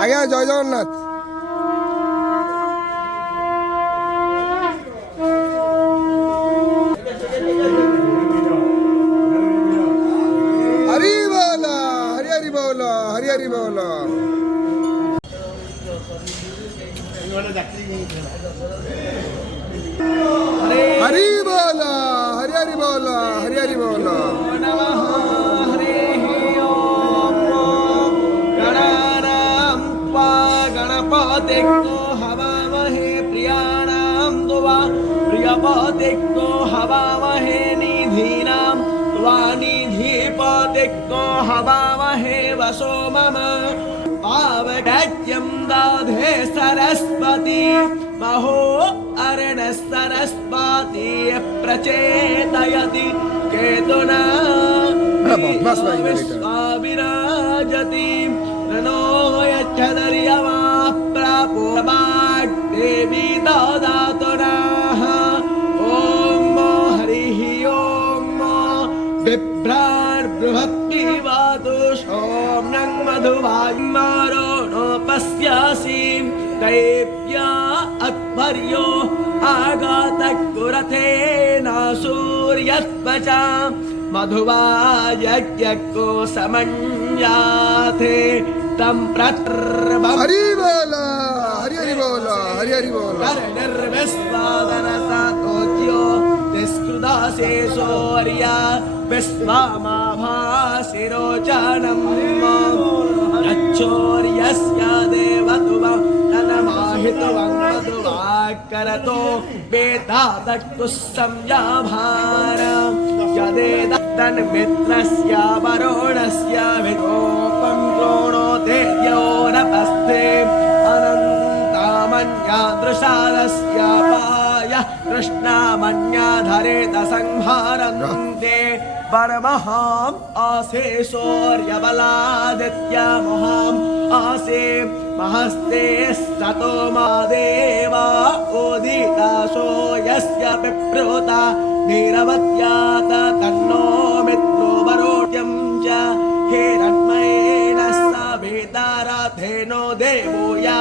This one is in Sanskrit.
आज्ञा जय जगन्नाथ। हरि बोला, हरि हरि बोला, हरि हरि बोला। हरि बोला, हरि हरि बोला, हरि हरि बोला। गणपतिको हवामहे प्रियाणां दुवा प्रियपतिको हवामहे निधीनां त्वा निधिपतिको हवामहे वसो मम पावगत्यं दधे सरस्वती महो अर्ण सरस्वती प्रचेदयति केतुना विराजति नो यच्छदर्यमा देवी ददातु नः। ॐ हरिः ॐ बिभ्राट् बृहद्भिवातु सोम्नं मधुवायुमारो नोपस्यासि दैव्या अक्वर्यो आगातः कुरथेन सूर्यस्त्वचा मधुवायज्ञको समन्याथे तम प्रत्रव हरि बोला, हरि हरि बोला, हरि हरि बोला। निर्विस्वादन सातोज्यो निष्कृदासे सौर्या विश्वामाभासिरोचनम् रच्छोर्यस्य देवतुवा तनमाहितवं मधुवाक्करतो वेदादक्कुस्संजाभार यदेदत्तन्मित्रस्य वरुणस्य विकोपं क्रोणो देव्योरपस्थे अनन्तामन्यादृशादस्य पाय कृष्णामन्याधरेत संहारन्ते परमहाम् आसे शौर्यबलादित्या महाम् आसे महस्ते सतो मा देवा उदितासो यस्य विप्रोता निरवत्यात तन्नो मित्रो वरोड्यं च हिरण्मयेन सविता रथेनो देवो या